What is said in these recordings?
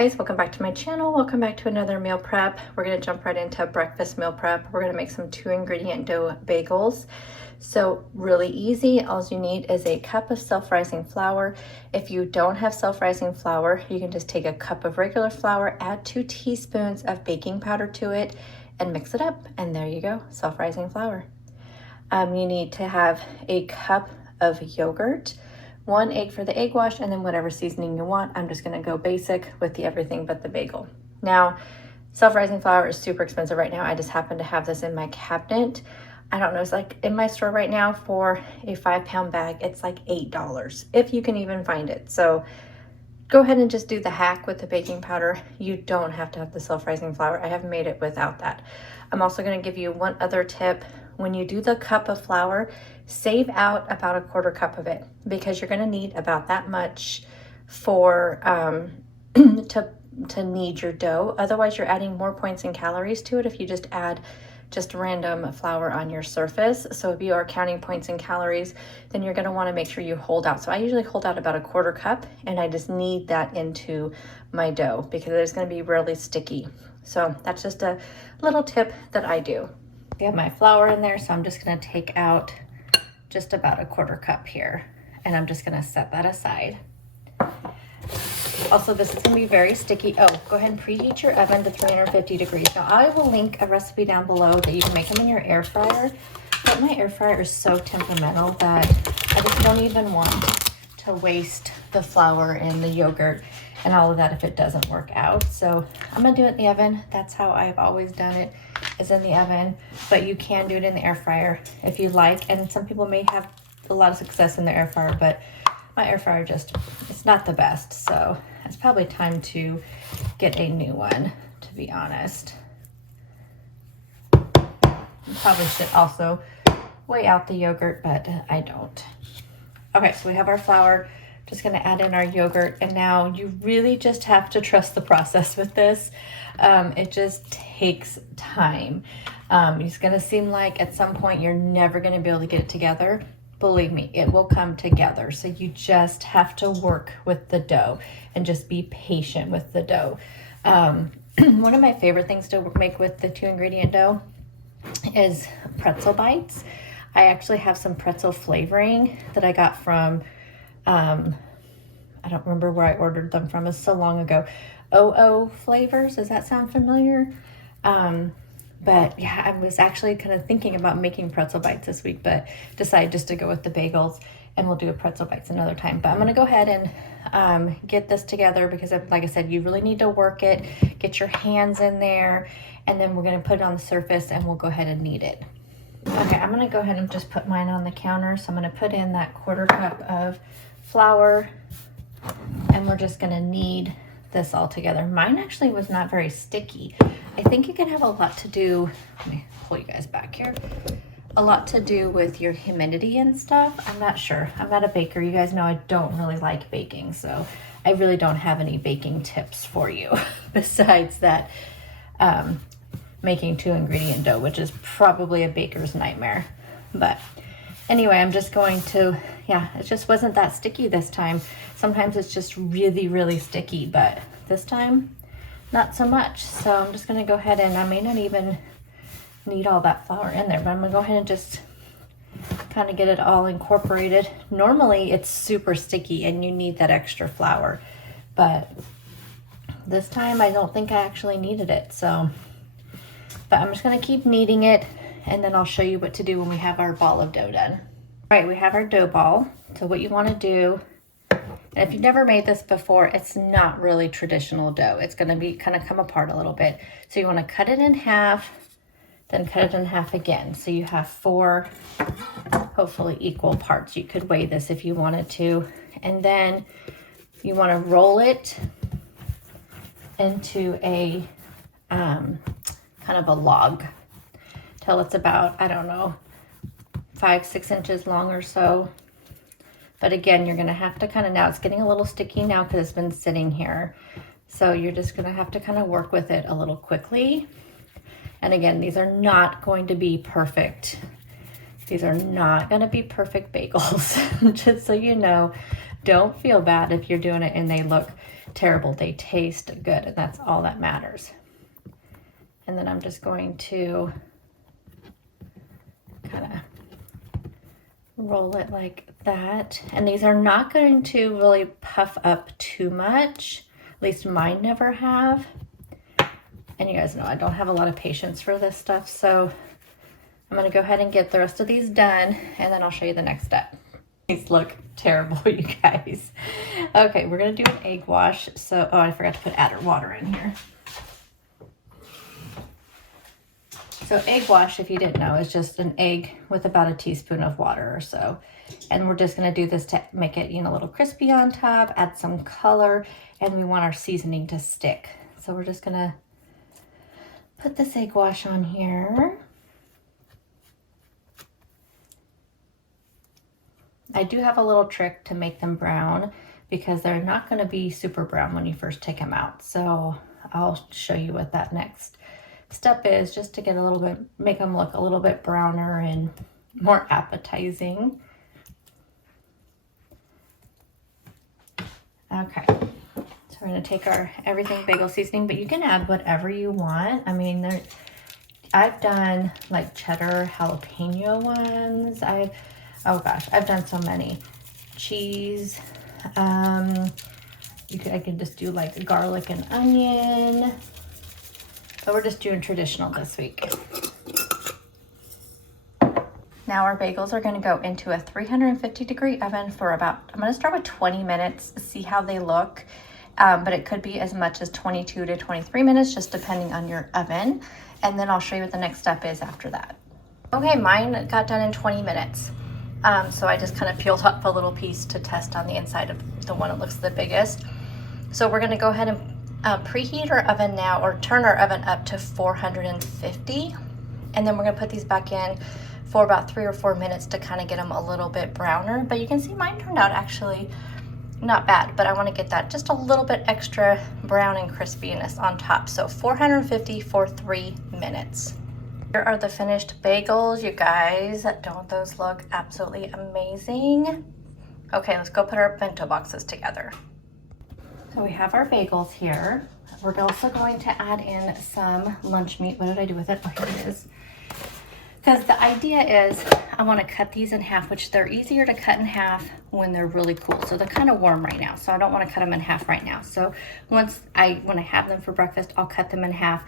guys, welcome back to my channel. Welcome back to another meal prep. We're going to jump right into breakfast meal prep. We're going to make some 2-ingredient dough bagels. So really easy. All you need is a cup of self-rising flour. If you don't have self-rising flour, you can just take a cup of regular flour, add 2 teaspoons of baking powder to it, and mix it up. And there you go, self-rising flour. You need to have a cup of yogurt, 1 egg for the egg wash, and then whatever seasoning you want. I'm just gonna go basic with the everything but the bagel. Now, self-rising flour is super expensive right now. I just happen to have this in my cabinet. I don't know, it's like in my store right now for a 5-pound bag, it's like $8, if you can even find it. So go ahead and just do the hack with the baking powder. You don't have to have the self-rising flour. I have made it without that. I'm also gonna give you one other tip. When you do the cup of flour, save out about a 1/4 cup of it, because you're gonna need about that much for to knead your dough. Otherwise, you're adding more points and calories to it if you just add just random flour on your surface. So if you are counting points and calories, then you're gonna wanna make sure you hold out. So I usually hold out about a 1/4 cup, and I just knead that into my dough because it's gonna be really sticky. So that's just a little tip that I do. I have my flour in there, so I'm just gonna take out just about a 1/4 cup here, and I'm just gonna set that aside. Also, this is gonna be very sticky. Oh, go ahead and preheat your oven to 350 degrees. Now, I will link a recipe down below that you can make them in your air fryer, but my air fryer is so temperamental that I just don't even want to waste the flour and the yogurt and all of that if it doesn't work out. So I'm gonna do it in the oven. That's how I've always done it, is in the oven, but you can do it in the air fryer if you like. And some people may have a lot of success in the air fryer, but my air fryer it's not the best. So it's probably time to get a new one, to be honest. You probably should also weigh out the yogurt, but I don't. Okay, so we have our flour. Just gonna add in our yogurt, and now you really just have to trust the process with this. It just takes time. It's gonna seem like at some point you're never gonna be able to get it together. Believe me, it will come together. So you just have to work with the dough and just be patient with the dough. One of my favorite things to make with the 2-ingredient dough is pretzel bites. I actually have some pretzel flavoring that I got from, I don't remember where I ordered them from. It's so long ago. OO Flavors, does that sound familiar? But yeah, I was actually kind of thinking about making pretzel bites this week, but decided just to go with the bagels, and we'll do a pretzel bites another time. But I'm gonna go ahead and get this together because, like I said, you really need to work it, get your hands in there, and then we're gonna put it on the surface and we'll go ahead and knead it. Okay, I'm gonna go ahead and just put mine on the counter. So I'm gonna put in that 1/4 cup of flour, and we're just gonna knead this all together. Mine actually was not very sticky. I think it can have a lot to do, let me pull you guys back here, a lot to do with your humidity and stuff. I'm not sure. I'm not a baker. You guys know I don't really like baking, so I really don't have any baking tips for you besides that making 2-ingredient dough, which is probably a baker's nightmare. But anyway, I'm just going to, yeah, it just wasn't that sticky this time. Sometimes it's just really, really sticky, but this time, not so much. So I'm just gonna go ahead and I may not even need all that flour in there, but I'm gonna go ahead and just kind of get it all incorporated. Normally it's super sticky and you need that extra flour, but this time I don't think I actually needed it. So, but I'm just gonna keep kneading it, and then I'll show you what to do when we have our ball of dough done. All right, we have our dough ball. So what you wanna do, and if you've never made this before, it's not really traditional dough. It's gonna be kind of come apart a little bit. So you wanna cut it in half, then cut it in half again. So you have 4, hopefully equal parts. You could weigh this if you wanted to. And then you wanna roll it into a kind of a log till it's about, I don't know, 5-6 inches long or so. But again, you're gonna have to kind of, now it's getting a little sticky now because it's been sitting here. So you're just gonna have to kind of work with it a little quickly. And again, these are not going to be perfect. These are not gonna be perfect bagels, just so you know. Don't feel bad if you're doing it and they look terrible. They taste good, and that's all that matters. And then I'm just going to kind of roll it like that. And these are not going to really puff up too much. At least mine never have. And you guys know I don't have a lot of patience for this stuff, so I'm gonna go ahead and get the rest of these done, and then I'll show you the next step. These look terrible, you guys. Okay, we're gonna do an egg wash. So, oh, I forgot to put added water in here. So egg wash, if you didn't know, is just an egg with about a teaspoon of water or so. And we're just gonna do this to make it, you know, a little crispy on top, add some color, and we want our seasoning to stick. So we're just gonna put this egg wash on here. I do have a little trick to make them brown because they're not going to be super brown when you first take them out. So I'll show you what that next step is, just to get a little bit, make them look a little bit browner and more appetizing. Okay, so we're going to take our everything bagel seasoning, but you can add whatever you want. I mean, I've done like cheddar jalapeno ones. Oh gosh, I've done so many. Cheese. I could just do like garlic and onion. But we're just doing traditional this week. Now our bagels are gonna go into a 350-degree oven for about, I'm gonna start with 20 minutes, see how they look. But it could be as much as 22 to 23 minutes, just depending on your oven. And then I'll show you what the next step is after that. Okay, mine got done in 20 minutes. So I just kind of peeled up a little piece to test on the inside of the one that looks the biggest. So we're gonna go ahead and preheat our oven now, or turn our oven up to 450. And then we're gonna put these back in for about 3 or 4 minutes to kind of get them a little bit browner. But you can see mine turned out actually not bad, but I wanna get that just a little bit extra brown and crispiness on top. So 450 for 3 minutes. Here are the finished bagels, you guys. Don't those look absolutely amazing? Okay, let's go put our bento boxes together. So we have our bagels here. We're also going to add in some lunch meat. What did I do with it? Oh, here it is. Because the idea is I want to cut these in half, which they're easier to cut in half when they're really cool. So they're kind of warm right now, so I don't want to cut them in half right now. So when I have them for breakfast, I'll cut them in half,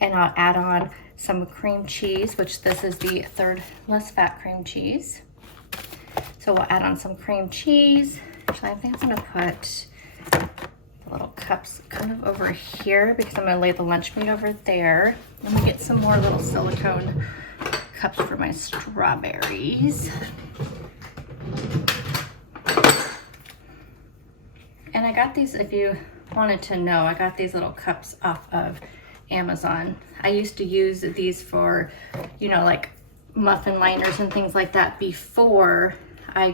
and I'll add on some cream cheese, which this is the third less fat cream cheese. So we'll add on some cream cheese. Actually, I think I'm gonna put the little cups kind of over here because I'm gonna lay the lunch meat over there. Let me get some more little silicone cups for my strawberries. And I got these, if you wanted to know, I got these little cups off of Amazon. I used to use these for, you know, like muffin liners and things like that before I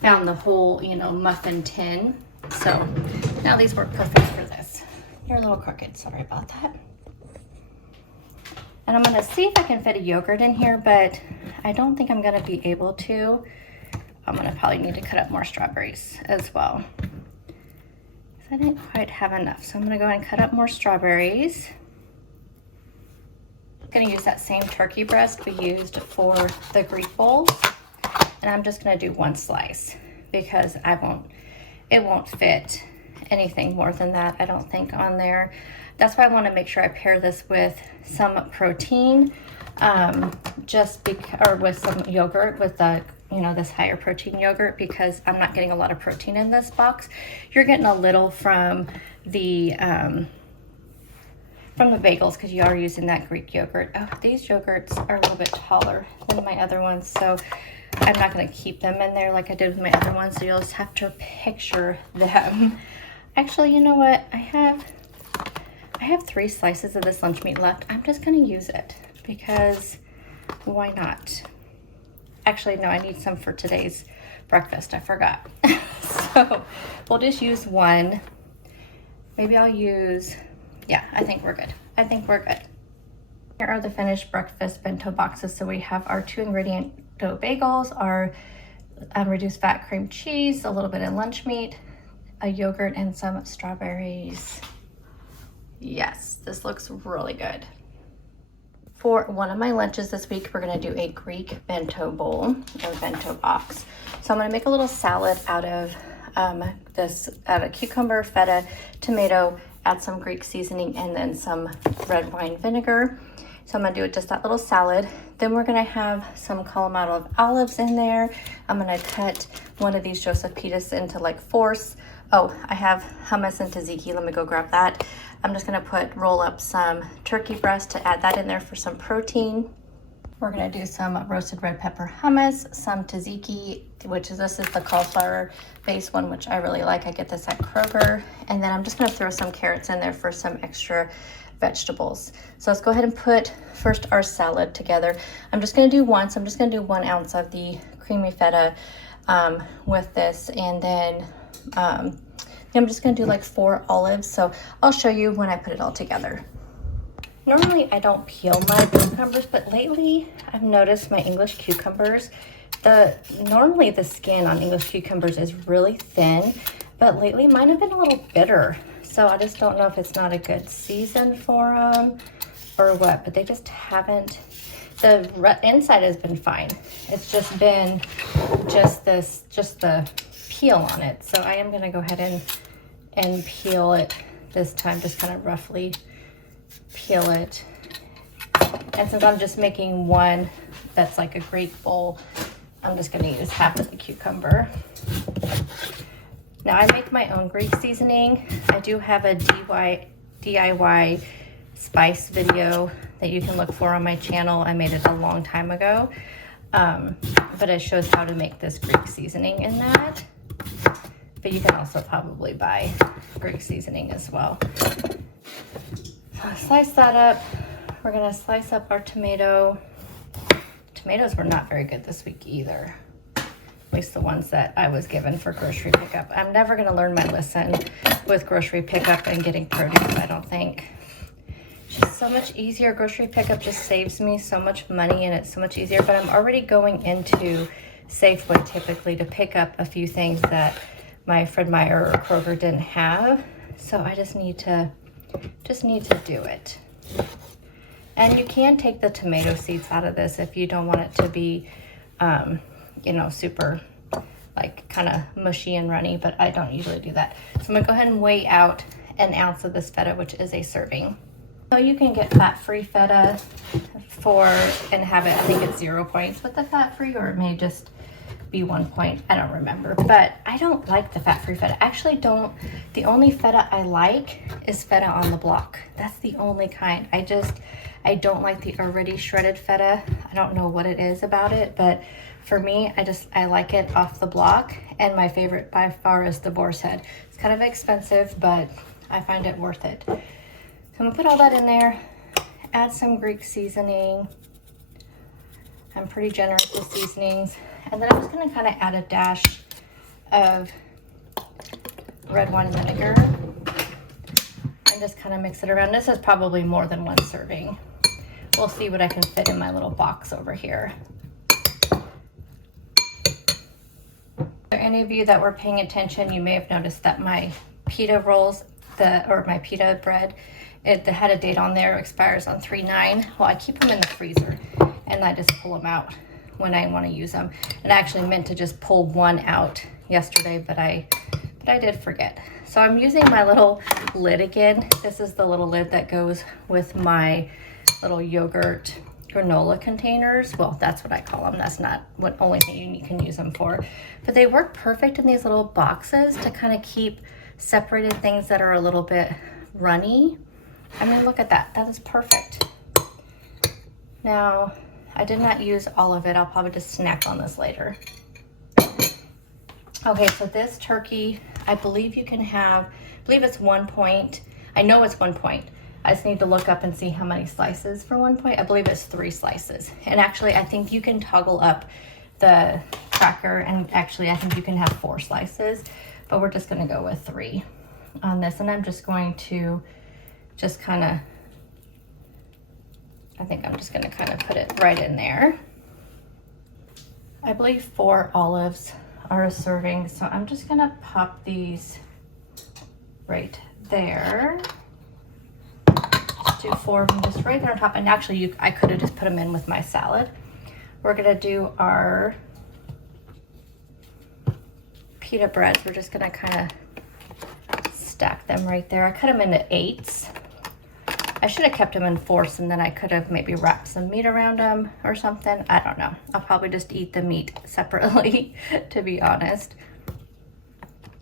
found the whole, you know, muffin tin. So now these work perfect for this. You're a little crooked, sorry about that. And I'm gonna see if I can fit a yogurt in here, but I don't think I'm gonna be able to. I'm gonna probably need to cut up more strawberries as well. I didn't quite have enough, so I'm gonna go ahead and cut up more strawberries. I'm gonna use that same turkey breast we used for the Greek bowls, and I'm just gonna do 1 slice because it won't fit anything more than that, I don't think, on there. That's why I want to make sure I pair this with some protein, or with some yogurt, with the, you know, this higher protein yogurt, because I'm not getting a lot of protein in this box. You're getting a little from the bagels because you are using that Greek yogurt. Oh, these yogurts are a little bit taller than my other ones, so I'm not going to keep them in there like I did with my other ones, so you'll just have to picture them. Actually, you know what? I have 3 slices of this lunch meat left. I'm just going to use it because why not? Actually, no, I need some for today's breakfast. I forgot. So we'll just use 1. Maybe I'll use, yeah, I think we're good. I think we're good. Here are the finished breakfast bento boxes. So we have our 2 ingredient dough bagels, our reduced fat cream cheese, a little bit of lunch meat, a yogurt and some strawberries. Yes, this looks really good. For one of my lunches this week, we're gonna do a Greek bento bowl or bento box. So I'm gonna make a little salad out of cucumber, feta, tomato, add some Greek seasoning, and then some red wine vinegar. So I'm gonna do just that little salad. Then we're gonna have some Kalamata olives in there. I'm gonna cut one of these Joseph Pitas into like fourths. Oh, I have hummus and tzatziki. Let me go grab that. I'm just gonna roll up some turkey breast to add that in there for some protein. We're gonna do some roasted red pepper hummus, some tzatziki, this is the cauliflower based one, which I really like. I get this at Kroger. And then I'm just gonna throw some carrots in there for some extra vegetables. So let's go ahead and put first our salad together. I'm just gonna do 1 ounce of the creamy feta with this, and then I'm just gonna do like 4 olives. So I'll show you when I put it all together. Normally I don't peel my cucumbers, but lately I've noticed my English cucumbers, normally the skin on English cucumbers is really thin, but lately mine have been a little bitter. So I just don't know if it's not a good season for them or what, but they just haven't, the inside has been fine. It's just been just the peel on it. So I am gonna go ahead and peel it this time, just kind of roughly peel it. And since I'm just making one that's like a Greek bowl, I'm just gonna use half of the cucumber. Now I make my own Greek seasoning. I do have a DIY spice video that you can look for on my channel. I made it a long time ago, but it shows how to make this Greek seasoning in that. But you can also probably buy Greek seasoning as well. So slice that up. We're gonna slice up our tomato. Tomatoes were not very good this week either. At least the ones that I was given for grocery pickup. I'm never gonna learn my lesson with grocery pickup and getting produce, I don't think. It's just so much easier. Grocery pickup just saves me so much money and it's so much easier, but I'm already going into Safeway typically to pick up a few things that my Fred Meyer or Kroger didn't have. So I just need to do it. And you can take the tomato seeds out of this if you don't want it to be, super like kind of mushy and runny, but I don't usually do that. So I'm gonna go ahead and weigh out 1 ounce of this feta, which is a serving. So you can get fat-free feta and have it, I think it's 0 points with the fat-free, or it may just be 1 point, I don't remember. But I don't like the fat-free feta. Actually don't. The only feta I like is feta on the block. That's the only kind. I don't like the already shredded feta. I don't know what it is about it, but for me, I like it off the block. And my favorite by far is the boar's head. It's kind of expensive, but I find it worth it. So I'm gonna put all that in there, add some Greek seasoning. I'm pretty generous with seasonings. And then I'm just gonna kind of add a dash of red wine vinegar and just kind of mix it around. This is probably more than 1 serving. We'll see what I can fit in my little box over here. For any of you that were paying attention, you may have noticed that my pita rolls, my pita bread, it had a date on there, expires on 3/9. Well, I keep them in the freezer and I just pull them out when I want to use them. And I actually meant to just pull one out yesterday, but I did forget. So I'm using my little lid again. This is the little lid that goes with my little yogurt granola containers. Well, that's what I call them. That's not what only thing you can use them for. But they work perfect in these little boxes to kind of keep separated things that are a little bit runny. I mean, look at that. That is perfect. Now, I did not use all of it. I'll probably just snack on this later. Okay, so this turkey, I believe it's 1 point. I know it's 1 point. I just need to look up and see how many slices for 1 point. I believe it's 3 slices. And actually, I think you can toggle up the cracker, and actually, I think you can have 4 slices, but we're just gonna go with 3 on this. And I'm just going to I think I'm just gonna kind of put it right in there. I believe 4 olives are a serving, so I'm just gonna pop these right there. Just do 4 of them just right there on top. And actually, I could have just put them in with my salad. We're gonna do our pita breads. We're just gonna kind of stack them right there. I cut them into 8s. I should have kept them in 4s, and then I could have maybe wrapped some meat around them or something. I don't know. I'll probably just eat the meat separately, to be honest.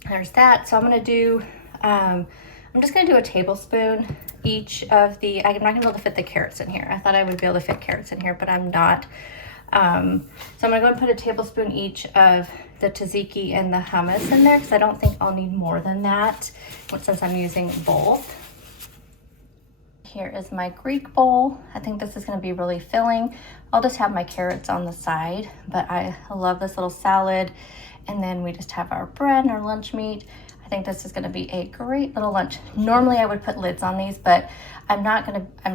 There's that. So I'm gonna do, I'm just gonna do a tablespoon each of the, I'm not gonna be able to fit the carrots in here. I thought I would be able to fit carrots in here, but I'm not. So I'm gonna go and put a tablespoon each of the tzatziki and the hummus in there, because I don't think I'll need more than that, since I'm using both. Here is my Greek bowl. I think this is gonna be really filling. I'll just have my carrots on the side, but I love this little salad. And then we just have our bread and our lunch meat. I think this is gonna be a great little lunch. Normally I would put lids on these, but I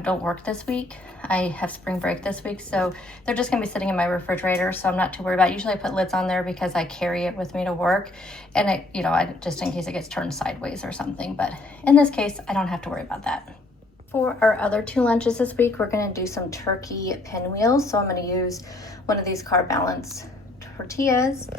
don't work this week. I have spring break this week, so they're just gonna be sitting in my refrigerator, so I'm not too worried about it. Usually I put lids on there because I carry it with me to work, and just in case it gets turned sideways or something, but in this case, I don't have to worry about that. For our other 2 lunches this week, we're gonna do some turkey pinwheels. So I'm gonna use one of these carb balance tortillas,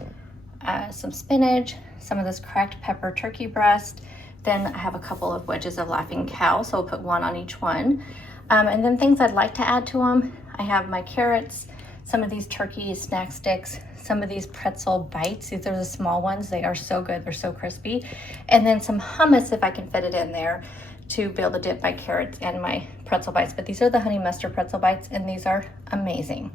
some spinach, some of this cracked pepper turkey breast. Then I have a couple of wedges of Laughing Cow, so I'll put 1 on each one. And then things I'd like to add to them, I have my carrots, some of these turkey snack sticks, some of these pretzel bites. These are the small ones. They are so good. They're so crispy. And then some hummus, if I can fit it in there, to be able to dip my carrots and my pretzel bites. But these are the honey mustard pretzel bites, and these are amazing.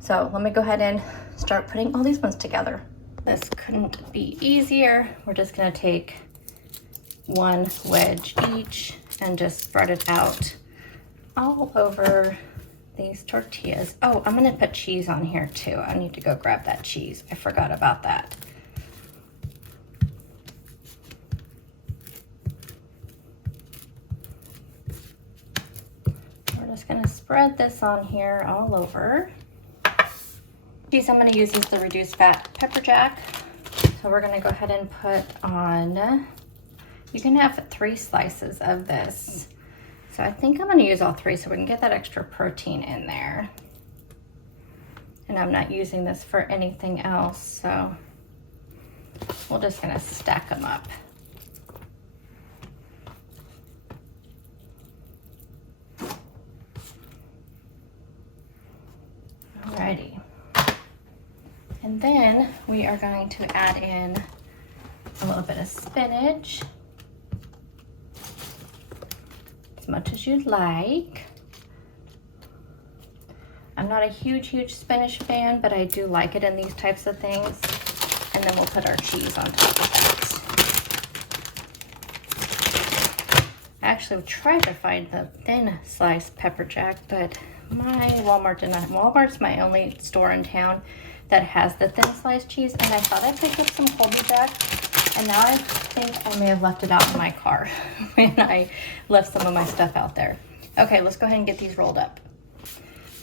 So let me go ahead and start putting all these ones together. This couldn't be easier. We're just gonna take 1 wedge each and just spread it out all over these tortillas. Oh, I'm gonna put cheese on here too. I need to go grab that cheese. I forgot about that. We're just gonna spread this on here all over. Cheese I'm gonna use is the reduced fat pepper jack. So we're gonna go ahead and put on, you can have 3 slices of this. So I think I'm gonna use all 3 so we can get that extra protein in there. And I'm not using this for anything else, so we're just gonna stack them up. Alrighty. And then we are going to add in a little bit of spinach, as much as you'd like. I'm not a huge spinach fan, but I do like it in these types of things. And then we'll put our cheese on top of that. I actually tried to find the thin sliced pepper jack, but my Walmart did not. Walmart's my only store in town that has the thin sliced cheese, and I thought I picked up some Colby Jack, and now I think I may have left it out in my car when I left some of my stuff out there. Okay, let's go ahead and get these rolled up.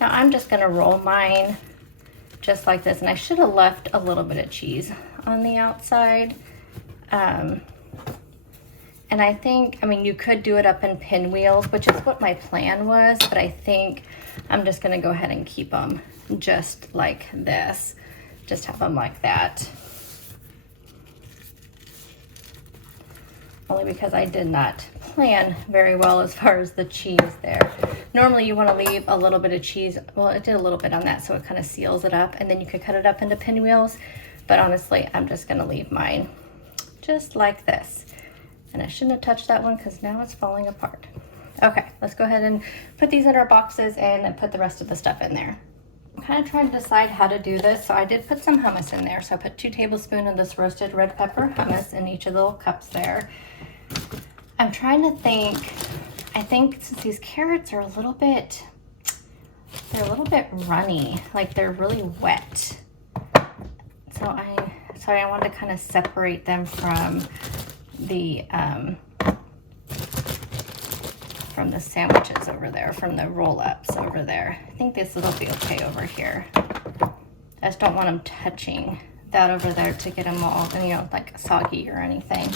Now I'm just gonna roll mine just like this, and I should have left a little bit of cheese on the outside. And I think, you could do it up in pinwheels, which is what my plan was, but I think I'm just gonna go ahead and keep them just like this. Just have them like that. Only because I did not plan very well as far as the cheese there. Normally you wanna leave a little bit of cheese. Well, it did a little bit on that, so it kind of seals it up, and then you could cut it up into pinwheels. But honestly, I'm just gonna leave mine just like this. And I shouldn't have touched that one because now it's falling apart. Okay, let's go ahead and put these in our boxes and put the rest of the stuff in there. I'm kind of trying to decide how to do this. So I did put some hummus in there. So I put 2 tablespoons of this roasted red pepper hummus in each of the little cups there. I'm trying to think, I think since these carrots are a little bit runny, like they're really wet. So I wanted to kind of separate them from the sandwiches over there, from the roll-ups over there. I think this will be okay over here. I just don't want them touching that over there to get them all, like soggy or anything.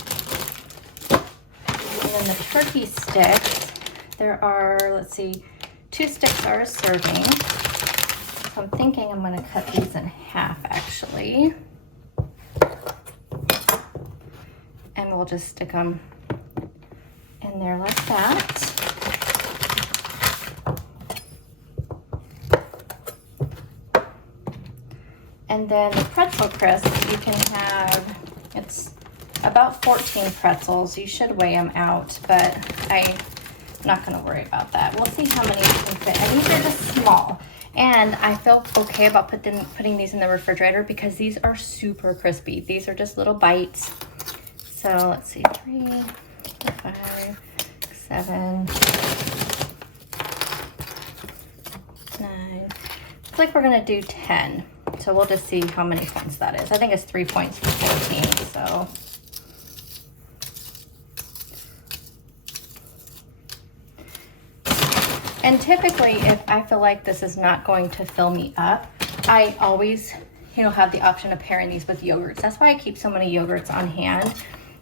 then the turkey sticks, there are, let's see, 2 sticks are a serving. So I'm thinking I'm gonna cut these in half actually. And we'll just stick them in there like that. And then the pretzel crisp, you can have, it's about 14 pretzels. You should weigh them out, but I'm not gonna worry about that. We'll see how many we can fit. And these are just small. And I feel okay about putting these in the refrigerator because these are super crispy. These are just little bites. So let's see, 3, 4, 5, 7, 9. Looks like we're gonna do 10. So we'll just see how many points that is. I think it's 3 points for 14, so. And typically, if I feel like this is not going to fill me up, I always, have the option of pairing these with yogurts. That's why I keep so many yogurts on hand,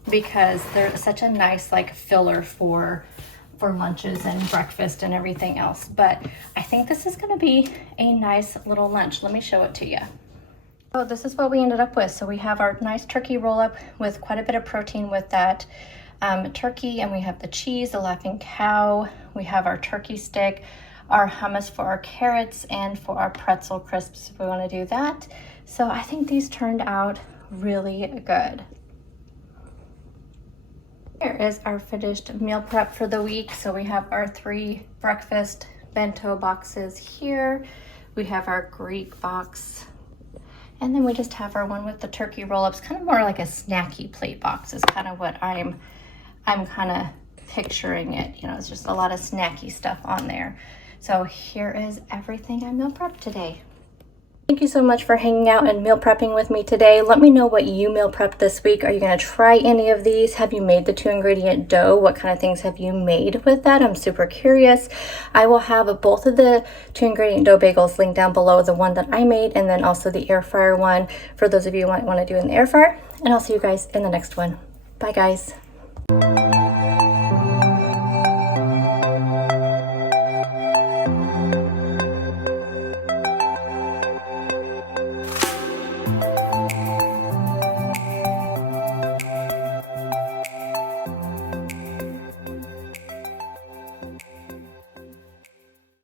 because they're such a nice filler for lunches and breakfast and everything else. But I think this is gonna be a nice little lunch. Let me show it to you. So this is what we ended up with. So we have our nice turkey roll up with quite a bit of protein with that turkey, and we have the cheese, the laughing cow, we have our turkey stick, our hummus for our carrots, and for our pretzel crisps if we want to do that. So I think these turned out really good. Here is our finished meal prep for the week. So we have our 3 breakfast bento boxes here. We have our Greek box. And then we just have our one with the turkey roll-ups, kind of more like a snacky plate box is kind of what I'm kind of picturing it. It's just a lot of snacky stuff on there. So here is everything I meal prepped today. Thank you so much for hanging out and meal prepping with me today. Let me know what you meal prepped this week. Are you going to try any of these? Have you made the 2-ingredient dough? What kind of things have you made with that? I'm super curious. I will have both of the 2-ingredient dough bagels linked down below, the one that I made and then also the air fryer one for those of you who might want to do in the air fryer. And I'll see you guys in the next one. Bye guys.